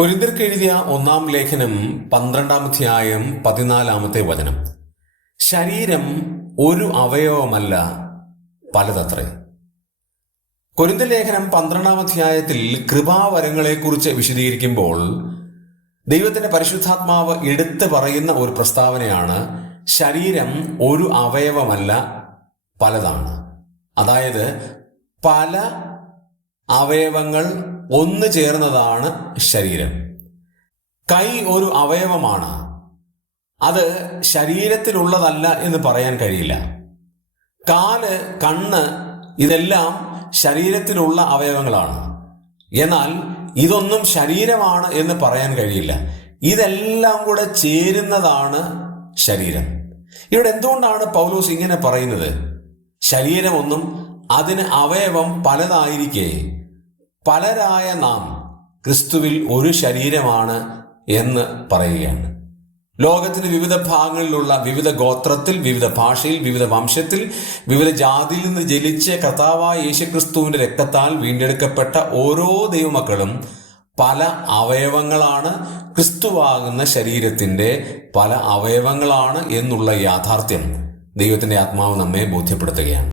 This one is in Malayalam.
കൊരിന്ത്യർക്ക് എഴുതിയ 1-ാം ലേഖനം 12-ാം അധ്യായം 14-ാമത്തെ വചനം. ശരീരം ഒരു അവയവമല്ല, പലതത്രേ. കൊരിന്ത്യ ലേഖനം 12-ാം അധ്യായത്തിൽ കൃപാവരങ്ങളെക്കുറിച്ച് വിശദീകരിക്കുമ്പോൾ ദൈവത്തിന്റെ പരിശുദ്ധാത്മാവ് എടുത്തു പറയുന്ന ഒരു പ്രസ്താവനയാണ് ശരീരം ഒരു അവയവമല്ല, പലതാണ്. അതായത് പല അവയവങ്ങൾ ഒന്നു ചേർന്നതാണ് ശരീരം. കൈ ഒരു അവയവമാണ്, അത് ശരീരത്തിലുള്ളതല്ല എന്ന് പറയാൻ കഴിയില്ല. കാല്, കണ്ണ് ഇതെല്ലാം ശരീരത്തിലുള്ള അവയവങ്ങളാണ്. എന്നാൽ ഇതൊന്നും ശരീരമാണ് എന്ന് പറയാൻ കഴിയില്ല. ഇതെല്ലാം കൂടെ ചേരുന്നതാണ് ശരീരം. ഇവിടെ എന്തുകൊണ്ടാണ് പൗലോസ് ഇങ്ങനെ പറയുന്നത്? ശരീരമൊന്നും അതിന് അവയവം പലതായിരിക്കെ പലരായ നാം ക്രിസ്തുവിൽ ഒരു ശരീരമാണ് എന്ന് പറയുകയാണ്. ലോകത്തിന് വിവിധ ഭാഗങ്ങളിലുള്ള വിവിധ ഗോത്രത്തിൽ, വിവിധ ഭാഷയിൽ, വിവിധ വംശത്തിൽ, വിവിധ ജാതിയിൽ നിന്ന് ജനിച്ച കർത്താവായ യേശുക്രിസ്തുവിന്റെ രക്തത്താൽ വീണ്ടെടുക്കപ്പെട്ട ഓരോ ദൈവമക്കളും പല അവയവങ്ങളാണ്. ക്രിസ്തുവാകുന്ന ശരീരത്തിന്റെ പല അവയവങ്ങളാണ് എന്നുള്ള യാഥാർത്ഥ്യം ദൈവത്തിന്റെ ആത്മാവ് നമ്മെ ബോധ്യപ്പെടുത്തുകയാണ്.